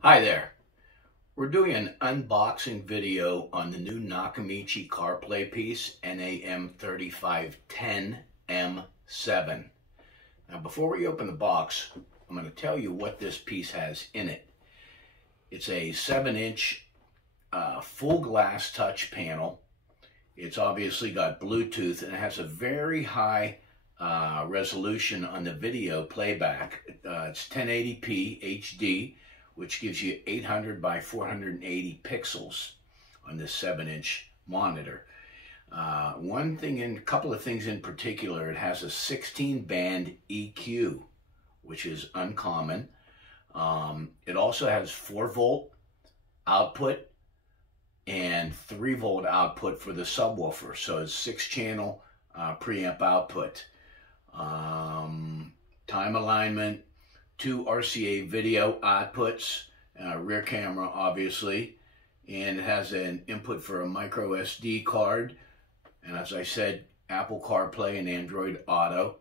Hi there. We're doing an unboxing video on the new Nakamichi CarPlay piece, NAM3510-M7. Now before we open the box, I'm going to tell you what this piece has in it. It's a 7-inch full glass touch panel. It's obviously got Bluetooth and it has a very high resolution on the video playback. It's 1080p HD, which gives you 800 by 480 pixels on this 7-inch monitor. A couple of things in particular, it has a 16-band EQ, which is uncommon. It also has 4-volt output and 3-volt output for the subwoofer, so it's 6-channel preamp output. Time alignment, 2 RCA video outputs, rear camera obviously, and it has an input for a micro SD card, and as I said, Apple CarPlay and Android Auto,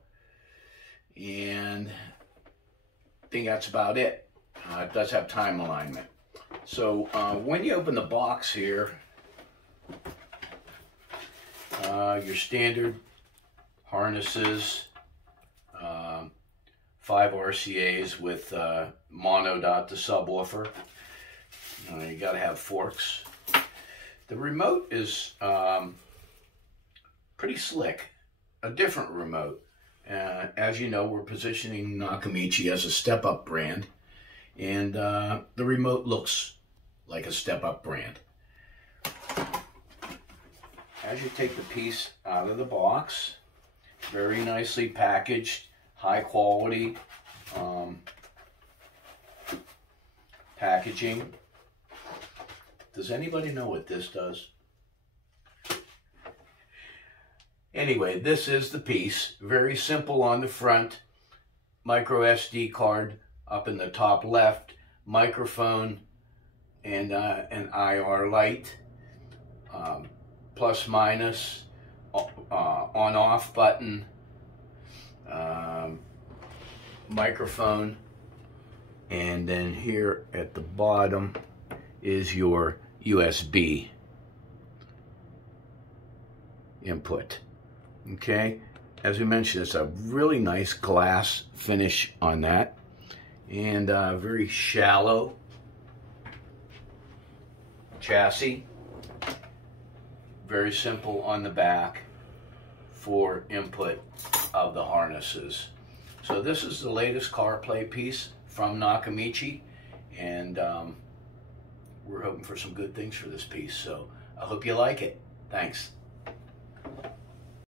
and I think that's about it. It does have time alignment. So when you open the box here, your standard harnesses, 5 RCAs with mono dot to subwoofer. You got to have forks. The remote is pretty slick, a different remote. As you know, we're positioning Nakamichi as a step-up brand, and the remote looks like a step-up brand. As you take the piece out of the box, very nicely packaged, high quality packaging. Does anybody know what this does? Anyway, this is the piece. Very simple on the front. Micro SD card up in the top left. Microphone and an IR light. Plus minus. On off button. Microphone, and then here at the bottom is your USB input. Okay, as we mentioned, it's a really nice glass finish on that, and very shallow chassis. Very simple on the back for input of the harnesses. So this is the latest CarPlay piece from Nakamichi, and we're hoping for some good things for this piece. So I hope you like it. Thanks.